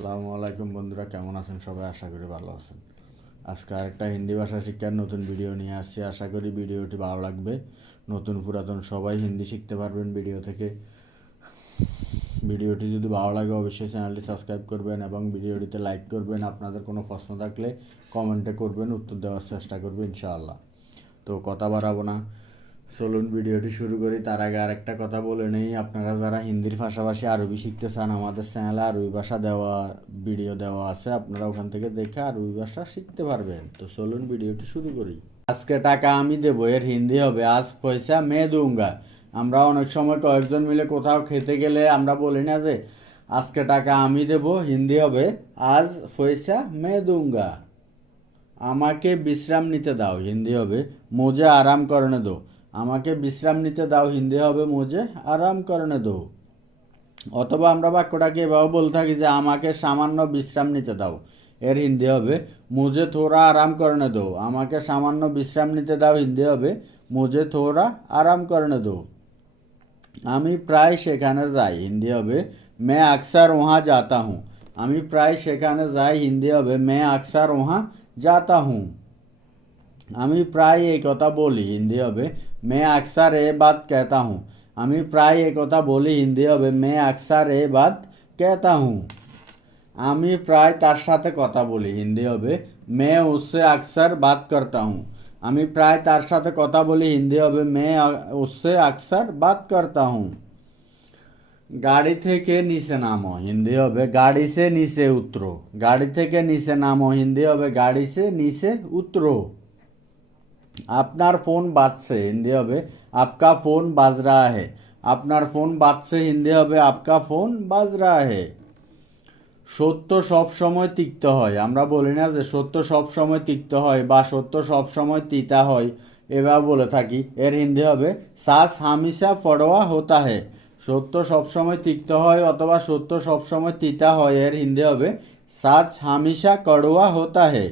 সালামু আলাইকুম বন্ধুরা, কেমন আছেন সবাই? আশা করি ভালো আছেন। আজকে আরেকটা হিন্দি ভাষা শিক্ষার নতুন ভিডিও নিয়ে আসছি। আশা করি ভিডিওটি ভালো লাগবে। নতুন পুরাতন সবাই হিন্দি শিখতে পারবেন ভিডিও থেকে। ভিডিওটি যদি ভালো লাগে, অবশ্যই চ্যানেলটি সাবস্ক্রাইব করবেন এবং ভিডিওটিতে লাইক করবেন। আপনাদের কোনো প্রশ্ন থাকলে কমেন্টে করবেন, উত্তর দেওয়ার চেষ্টা করবেন ইনশাআল্লাহ। তো কথা বাড়াবো না। চলুন ভিডিওটি শুরু করি। তার আগে আরেকটা কথা বলে নেই। আপনারা যারা হিন্দির পাশাপাশি আরবি শিখতে চান, আমাদের চ্যানেলে আরবি ভাষা দেওয়া ভিডিও দেওয়া আছে। আপনারা ওখান থেকে দেখে আরবি ভাষা শিখতে পারবেন। তো চলুন ভিডিওটি শুরু করি। আজকে টাকা আমি দেবো, এর হিন্দি হবে। আজ পয়সা মে দুঙ্গা। আমরা অনেক সময় কয়েকজন মিলে কোথাও খেতে গেলে আমরা বলি না যে, আজকে টাকা আমি দেব, হিন্দি হবে। আজ পয়সা মে দুঙ্গা। আমাকে বিশ্রাম নিতে দাও, হিন্দি হবে। মুঝে আরাম করনে দো। আমাকে বিশ্রাম নিতে দাও, হিন্দি হবে মুঝে আরাম করনে দো। অথবা আমরা বাক্যটাকে এভাবে বলে থাকি যে, আমাকে সামান্য বিশ্রাম নিতে দাও। এর হিন্দি হবে মুঝে থোড়া আরাম করনে দো। আমাকে সামান্য বিশ্রাম নিতে দাও, হিন্দি হবে মুঝে থোড়া আরাম করনে দো। আমি প্রায় সেখানে যাই, হিন্দি হবে, মে আকসার ওহা যাতা হুঁ। আমি প্রায় সেখানে যাই, হিন্দি হবে, মে আকসার ওহা যাতা হুঁ। আমি প্রায় এই কথা বলি, হিন্দি হবে মে আকসার এ বাত कहता हूँ আমি প্রায় এই কথা বলি হিন্দি হবে মে আকসার এ বাত कहता हूँ আমি প্রায় তার সাথে কথা বলি হিন্দি হবে মে উসসে আকসার বাত করতা হুঁ আমি প্রায় তার সাথে কথা বলি হিন্দি হবে মে উসসে আকসার বাত করতা হুঁ গাড়ি থেকে নিচে নামো হিন্দি হবে গাড়ি সে নিচে উতরো গাড়ি থেকে নিচে নামো হিন্দি হবে গাড়ি সে নিচে উতরো আপনার ফোন বাজছে, হিন্দি হবে, আপকা ফোন বাজ রা হে। আপনার ফোন বাজছে, হিন্দি হবে, আপকা ফোন বাজ রা হে। সত্য সব সময় তিক্ত হয়। আমরা বলি না যে সত্য সব সময় তিক্ত হয় বা সত্য সব সময় তিতা হয়, এভাবে বলে থাকি। এর হিন্দি হবে, সাস হামিশা ফড়োয়া হোতা হে। সত্য সব সময় তিক্ত হয় অথবা সত্য সব সময় তিতা হয়, এর হিন্দি হবে সাজ হামিশা কড়োয়া হোতা হে।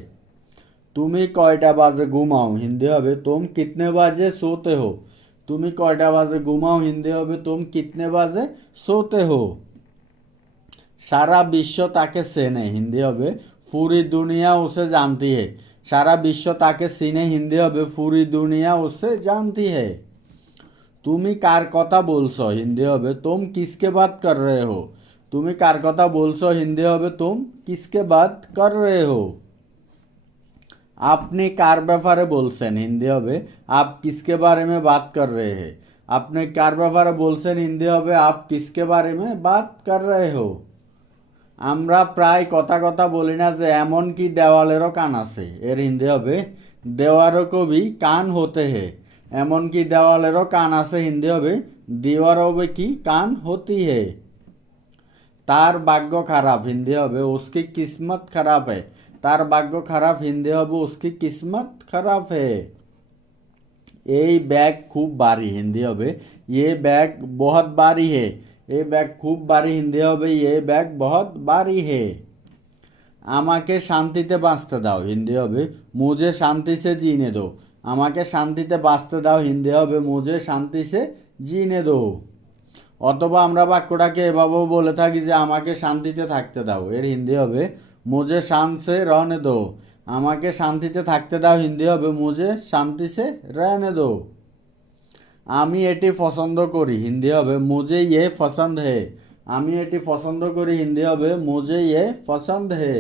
তুমি কয়টা বাজে ঘুমাও হিন্দি হবে তুম কিতনে বাজে সোতে হো তুমি কয়টা বাজে ঘুমাও হিন্দি হবে তুম কিতনে বাজে সোতে হো সারা বিশ্ব তাকে চেনে হিন্দি হবে পুরি দুনিয়া উসে জানতি হে সারা বিশ্ব তাকে চিনে হিন্দি হবে পুরি দুনিয়া উসে জানতি হে তুমি কার কথা বলছো হিন্দি হবে তুম কিসকে বাত কর রহে হো তুমি কার কথা বলছো হিন্দি হবে তুম কিসকে বাত কর রহে হো আপনি কার ব্যাপারে বলছেন? হিন্দি হবে। আপ কিসকে বারে মে বাত কর রহে হে? আপনি কার ব্যাপারে বলছেন? হিন্দি হবে, আপ কিসকে বারে মে বাত কর রহে হো? আমরা প্রায় কথা কথা বলি না যে, এমন কি দেওয়ালেরও কান আছে। এর হিন্দি হবে, দেওয়ারও কবি কান হতে হে। এমন কি দেওয়ালেরও কান আছে, হিন্দি হবে দেওয়ার হবে কি কান হতি হে? তার ভাগ্য খারাপ। হিন্দি হবে উসকি কিসমত খারাপ হে। তার ভাগ্য খারাপ হিন্দি হবে উসকি কিসমত খারাপ হে এই ব্যাগ খুব ভারী হিন্দি হবে ये बैग बहुत भारी है ये ব্যাগ খুব ভারী হিন্দি হবে ये ব্যাগ बहुत भारी है আমাকে শান্তিতে বাঁচতে দাও হিন্দি হবে মুঝে শান্তি সে জিনে দো আমাকে শান্তিতে বাঁচতে দাও হিন্দি হবে মুঝে শান্তি সে জিনে দো অথবা আমরা বাক্যটাকে এভাবেও বলে থাকি যে আমাকে শান্তিতে থাকতে দাও এর হিন্দি হবে মুঝে শান্ত সে রহনে দো। আমাকে শান্তিতে থাকতে দাও, হিন্দি হবে। মুঝে শান্তি সে রহনে দো। আমি এটি পছন্দ করি, হিন্দি হবে। মুঝে ইয়ে পছন্দ হে। আমি এটি পছন্দ করি, হিন্দি হবে। মুঝে ইয়ে পছন্দ হে।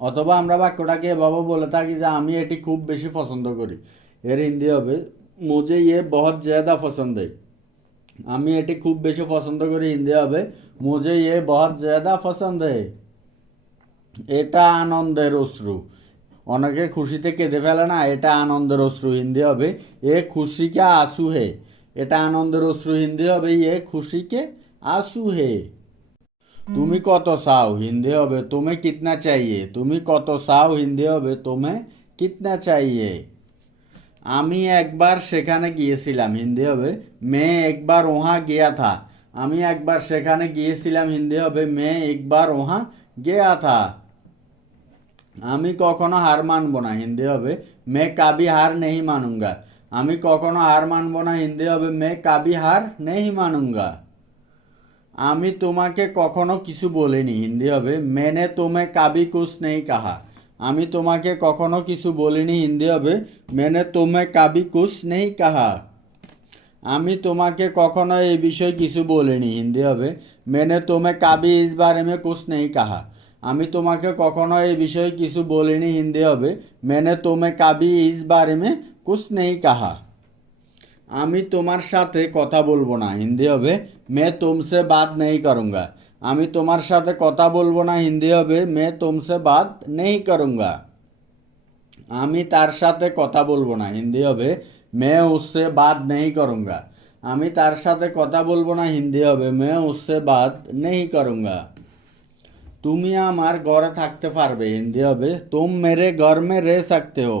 অথবা আমরা বাক্যটাকে এভাবে বলে থাকি যে, আমি এটি খুব বেশি পছন্দ করি। এর হিন্দি হবে, মুঝে ইয়ে বহুত জ্যাদা পছন্দ হে। আমি এটি খুব বেশি পছন্দ করি, হিন্দি হবে। মুঝে ইয়ে বহুত জ্যাদা পছন্দ হে। এটা আনন্দের অশ্রু। অনেকে খুশিতে কেঁদে ফেলে না, এটা আনন্দের অশ্রু, হিন্দি হবে, এ খুশিকে আসু হে। এটা আনন্দের অশ্রু, হিন্দি হবে, এ খুশিকে আসু হে। তুমি কত চাও? হিন্দি হবে, তুমি কিতনা চাইয়ে? তুমি কত চাও? হিন্দি হবে, তুমি কিতনা চাইয়ে? আমি একবার সেখানে গিয়েছিলাম, হিন্দি হবে মে একবার ওহা গিয়া থা। আমি একবার সেখানে গিয়েছিলাম, হিন্দি হবে মে একবার ওহা গিয়া থা। আমি কখনো হার মানবো না, হিন্দি হবে, মে কাবি হার নেই মানুঙ্গা। আমি কখনো হার মানবো না, হিন্দি হবে, মে কাবি হার নেই মানুঙ্গা। আমি তোমাকে কখনো কিছু বলিনি, হিন্দি হবে, মেনে তোমে কাবি কুছ নেই কাহা। আমি তোমাকে কখনো কিছু বলিনি, হিন্দি হবে, মেনে তোমে কাবি কুছ নেই কাহা। আমি তোমাকে কখনো এই বিষয়ে কিছু বলিনি, হিন্দি হবে, মেনে তোমে কাবি ইস বারে মে কুছ নেই কাহা। আমি তোমাকে কখনো এই বিষয়ে কিছু বলিনি হিন্দি হবে। মেনে তোমে কাবি ইস বারে মে কুছ নেই কাহা। আমি তোমার সাথে কথা বলব না হিন্দি হবে, মে তুমসে বাদ নেই করুঙ্গা। আমি তোমার সাথে কথা বলব না হিন্দি হবে, মে তুমসে বাদ নেই করুঙ্গা। আমি তার সাথে কথা বলব না হিন্দি হবে, মে উসসে বাদ নেই করুঙ্গা। আমি তার সাথে কথা বলব না হিন্দি হবে, মে উসসে বাদ নেই করুঙ্গা। তুমি আমার ঘরে থাকতে পারবে, হিন্দি হবে, তুম মেরে ঘর মে রে সকতে হো।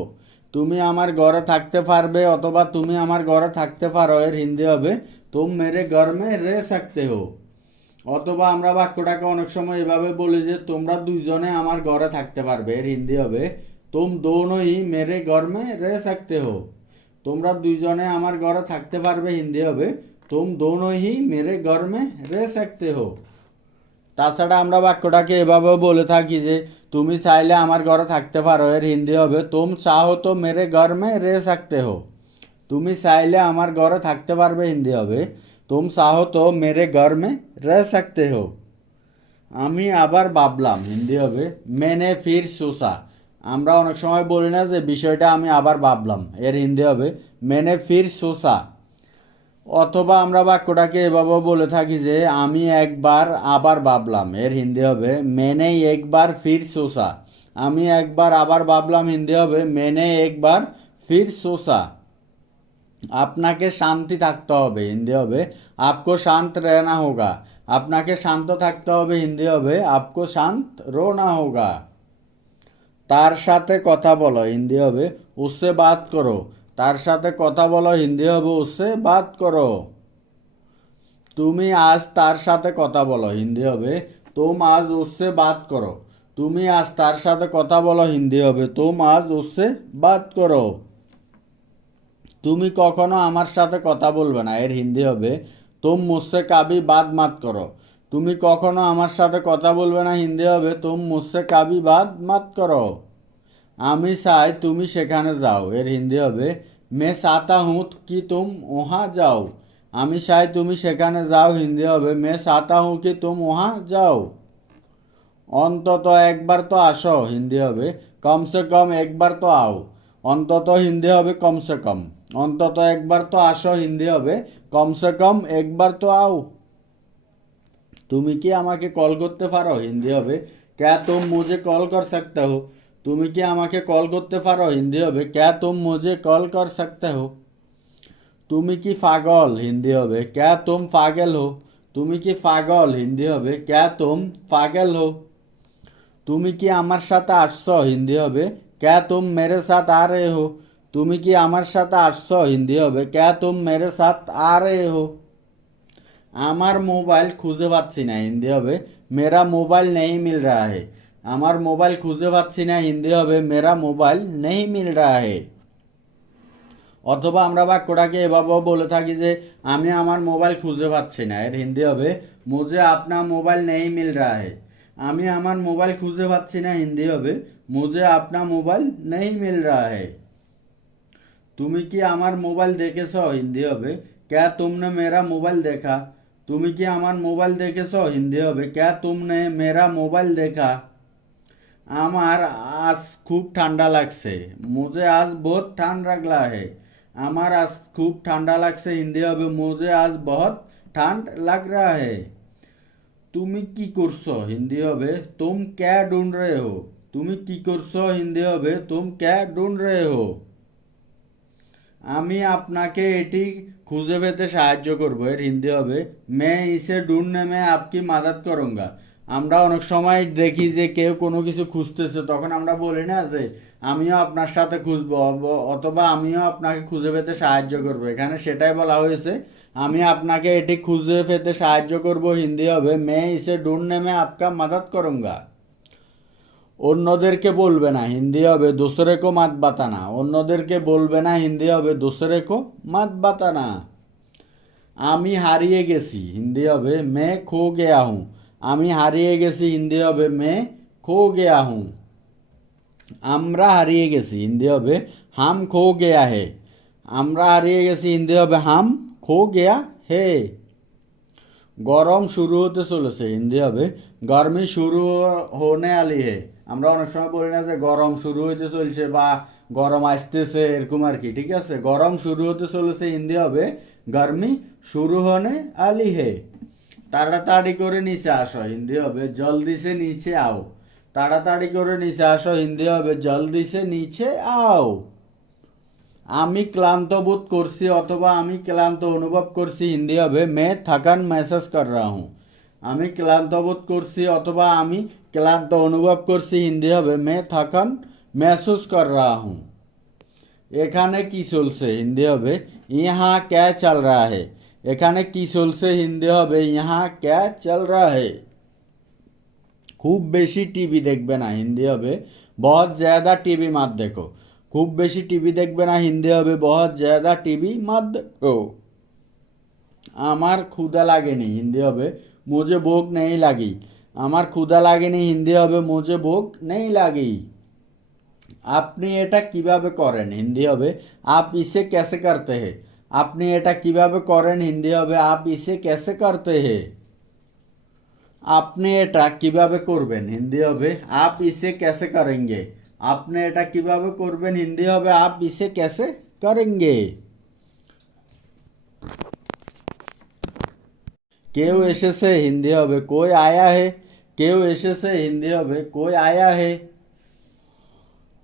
তুমি আমার ঘরে থাকতে পারবে অথবা তুমি আমার ঘরে থাকতে পারো, এর হিন্দি হবে, তুম মেরে ঘর মে রে সকতে হো। অথবা আমরা বাক্যটাকে অনেক সময় এভাবে বলি যে, তোমরা দুইজনে আমার ঘরে থাকতে পারবে, এর হিন্দি হবে, তুম দোনোই মেরে ঘর মে রে সকতে হো। তোমরা দুইজনে আমার ঘরে থাকতে পারবে, হিন্দি হবে, তুম দোনোই মেরে ঘর মে রে সকতে হো। তাছাড়া আমরা বাক্যটাকে এভাবেও বলে থাকি যে, তুমি চাইলে আমার ঘরে থাকতে পারো, এর হিন্দি হবে, তুম চাহো তো মেরে ঘর মে রে থাকতে হো। তুমি চাইলে আমার ঘরে থাকতে পারবে, হিন্দি হবে, তুম চাহো তো মেরে ঘর মে রে থাকতে হো। আমি আবার ভাবলাম, হিন্দি হবে, মেনে ফির সুসা। আমরা অনেক সময় বলি না যে, বিষয়টা আমি আবার ভাবলাম, এর হিন্দি হবে, মেনে ফির সুসা। অথবা আমরা বাক্যটাকে এভাবে বলে থাকি যে, আমি একবার আবার ভাবলাম। এর হিন্দি হবে, মেনে একবার ফির সোসা আমি একবার আবার ভাবলাম, হিন্দি হবে, মেনে একবার ফির সোসা আপনাকে শান্তি থাকতে হবে, হিন্দি হবে, আপকো শান্ত রেনা হোগা। আপনাকে শান্ত থাকতে হবে, হিন্দি হবে, আপকো শান্ত রোনা হোগা। তার সাথে কথা বলো, হিন্দি হবে উসে বাত করো। তার সাথে কথা বলো, হিন্দি হবে উসসে, বাত করো। তুমি আজ তার সাথে কথা বলো, হিন্দি হবে, তুম আজ উসসে, বাত করো। তুমি আজ তার সাথে কথা বলো, হিন্দি হবে, তুম আজ উসসে, বাত করো। তুমি কখনো আমার সাথে কথা বলবে না, এর হিন্দি হবে, তুম মুসসে কাবি বাদ মাত করো। তুমি কখনো আমার সাথে কথা বলবে না, হিন্দি হবে, তুম মুসসে কাবি বাদ মাত করো। আমি চাই তুমি সেখানে যাও, এর হিন্দি হবে মে চাতা হুঁ কি তুম ওহা যাও আমি চাই তুমি সেখানে যাও হিন্দি হবে মে চাতা হুঁ কি তুম ওহা যাও অন্তত একবার তো আসো হিন্দি হবে কমসে কম একবার তো আও অন্তত হিন্দি হবে কমসে কম অন্তত একবার তো আসো হিন্দি হবে কমসে কম একবার তো আও তুমি কি আমাকে কল করতে পারো হিন্দি হবে ক্যা তুম মুঝে কল কর सकते हो তুমি কি আমাকে কল করতে পারো? হিন্দি হবে। ক্যা তুম মুঝে কল কর সকতে হো? তুমি কি পাগল? হিন্দি হবে। ক্যা তুম পাগল হো? তুমি কি পাগল? হিন্দি হবে। ক্যা তুম পাগল হো? তুমি কি আমার সাথে আসছো? হিন্দি হবে। ক্যা তুম মেরে সাথ আ রে হো? তুমি কি আমার সাথে আসছো? হিন্দি হবে। ক্যা তুম মেরে সাথ আ রে হো? আমার মোবাইল খুঁজে পাচ্ছি না। হিন্দি হবে। মেরা মোবাইল নেই মিল রা হ্যাঁ আমার মোবাইল খুঁজে পাচ্ছি না, হিন্দি হবে, মেরা মোবাইল নেই মিল রা হে। অথবা আমরা বাক্যটাকে এভাবেও বলে থাকি যে, আমি আমার মোবাইল খুঁজে পাচ্ছি না, এর হিন্দি হবে, মুঝে আপনার মোবাইল নেই মিল রা হে। আমি আমার মোবাইল খুঁজে পাচ্ছি না, হিন্দি হবে, মুঝে আপনার মোবাইল নেই মিল রা হে। তুমি কি আমার মোবাইল দেখেছ, হিন্দি হবে, ক্যা তুমনে মেরা মোবাইল দেখা? তুমি কি আমার মোবাইল দেখেছ, হিন্দি হবে, ক্যা তুমনে মেরা মোবাইল দেখা? আমার আজ খুব ঠান্ডা লাগছে। মুঝে আজ বহুত ঠান্ড লাগলা হে। আমার আজ খুব ঠান্ডা লাগছে হিন্দি হবে মুঝে আজ বহুত ঠান্ড লাগ রা হে। তুমি কি করছ হিন্দি হবে তুম ক্যা ঢুন রে হো? তুমি কি করছ হিন্দি হবে তুম ক্যা ঢুন রে হো? আমি আপনাকে এটি খুঁজে পেতে সাহায্য করব এর হিন্দি হবে মে ইসে ঢুঁড়নে মে আপকি মাদাত করুঙ্গা। আমরা অনেক সময় দেখি যে কেউ কোনো কিছু খুঁজতেছে, তখন আমরা বলি না যে, আমিও আপনার সাথে খুঁজবো অথবা, আমিও আপনাকে খুঁজে পেতে সাহায্য করব। এখানে সেটাই বলা হয়েছে, আমি আপনাকে এটি খুঁজে পেতে সাহায্য করব, হিন্দি হবে, মে ইসে ঢুঁড়নে নেমে আপকা মাদাত করুঙ্গা। অন্যদেরকে বলবে না, হিন্দি হবে, দোসরে কো মাত বাতানা। অন্যদেরকে বলবে না, হিন্দি হবে, দোসরে কো মাত বাতানা। আমি হারিয়ে গেছি, হিন্দি হবে, মে খো গেয়া হুঁ আমি হারিয়ে গেছি হিন্দি হবে মে খো গেয়া হুঁ আমরা হারিয়ে গেছি হিন্দি হবে হাম খো গেয়া হে। আমরা হারিয়ে গেছি হিন্দি হবে হাম খো গেয়া হে। গরম শুরু হতে চলেছে, হিন্দি হবে গরমি শুরু হনে আলি হে। আমরা অনেক সময় বলি না যে গরম শুরু হইতে চলছে বা গরম আসতেছে এরকম আর কি, ঠিক আছে? গরম শুরু হতে চলেছে, হিন্দি হবে গরমি শুরু হনে আলি হে। তাড়াতাড়ি করে নিচে আসো, হিন্দি হবে জলদি সে নিচে আও। তাড়াতাড়ি করে নিচে আসো, হিন্দি হবে জলদি সে নিচে আও। আমি ক্লান্ত বোধ করছি অথবা আমি ক্লান্ত অনুভব করছি, হিন্দি হবে, মে, থাকান, মেসেজ কর রা হুঁ আমি ক্লান্ত বোধ করছি অথবা আমি ক্লান্ত অনুভব করছি, হিন্দি হবে, মে, থাকান মেহসুস কর রা হুঁ এখানে কি চলছে, হিন্দি হবে, ইহা ক্যা চল রা হে এখানে কি চলছে হিন্দি হবে? ইহা ক্যা চল রা হে? খুব বেশি টিভি দেখবে না হিন্দি হবে। বহুত জ্যাদা টিভি মাত দেখো। খুব বেশি টিভি দেখবে না হিন্দি হবে, বহুত জ্যাদা টিভি মাত দেখো। আমার ক্ষুদা লাগেনি হিন্দি হবে, মুঝে ভোগ নেই লাগি। আমার ক্ষুদা লাগেনি হিন্দি হবে মোজে ভোগ নেই লাগি। আপনি এটা কীভাবে করেন হিন্দি হবে? আপ ইসে ক্যাসে করতে হে? আপনি এটা কিভাবে করেন হিন্দি হবে আপ ইসে कैसे करते हैं আপনি এটা কিভাবে করবেন হিন্দি হবে আপ ইসে कैसे करेंगे আপনি এটা কিভাবে করবেন হিন্দি হবে আপ ইসে कैसे करेंगे কেউ এসেছে হিন্দি হবে কই আয়া হে কেউ এসেছে হিন্দি হবে কই আয়া হে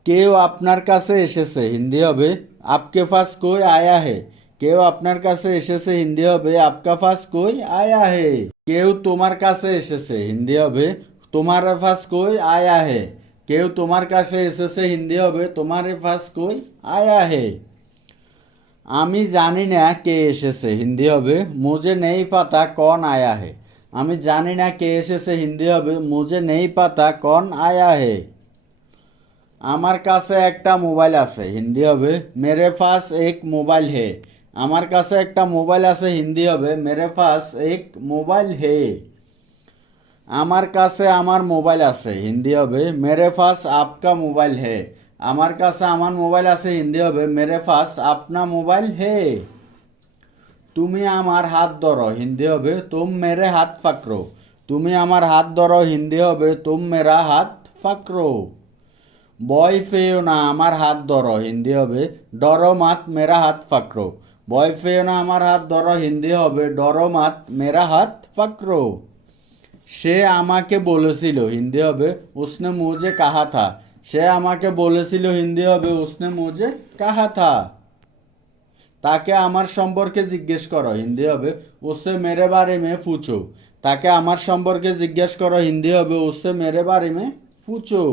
কেউ আপনার কাছে এসেছে হিন্দি হবে আপকে পাস কই আয়া হে কেউ আপনার কাছে এসেছে হিন্দি হবে আপকা পাস কই আয়া হে কেউ তোমার কাছে এসেছে হিন্দি হবে তোমার পাস কই আয়া হে কেউ তোমার কাছে এসেছে হিন্দি হবে তোমার পাস কই আয়া হে আমি জানি না কে এসেছে হিন্দি হবে মুঝে নেই পাতা কন আয়া হে আমি জানি না কে এসেছে হিন্দি হবে মুঝে নেই পাতা কন আয়া হে আমার কাছে একটা মোবাইল আছে হিন্দি হবে মেরে পাস এক মোবাইল হে আমার কাছে একটা মোবাইল আছে, হিন্দি হবে। মেরে পাস এক মোবাইল হে। আমার কাছে আমার মোবাইল আছে, হিন্দি হবে। মেরে পাস আপকা মোবাইল হে। আমার কাছে আমার মোবাইল আছে, হিন্দি হবে। মেরে পাস আপনা মোবাইল হে। তুমি আমার হাত ধরো, হিন্দি হবে। তুম মেরে হাত ফাকরো। তুমি আমার হাত ধরো, হিন্দি হবে। তুম মেরা হাত ফাকরো। বয় ফেও না, আমার হাত ধরো, হিন্দি হবে। ডরো মাত, মেরা হাত ফাকরো। বয় ফেও না, আমার হাত ধরো, হিন্দি হবে ডরো মাত, মেরা হাত ফাকরো। সে আমাকে বলেছিল, হিন্দি হবে, উসনে মুঝে কাহা থা। সে আমাকে বলেছিল, হিন্দি হবে, উসনে মুঝে কাহা থা। তাকে আমার সম্পর্কে জিজ্ঞেস করো, হিন্দি হবে, উসে মেরে বারে মে ফুচো তাকে আমার সম্পর্কে জিজ্ঞেস করো, হিন্দি হবে, উসে মেরে বারে মে ফুচো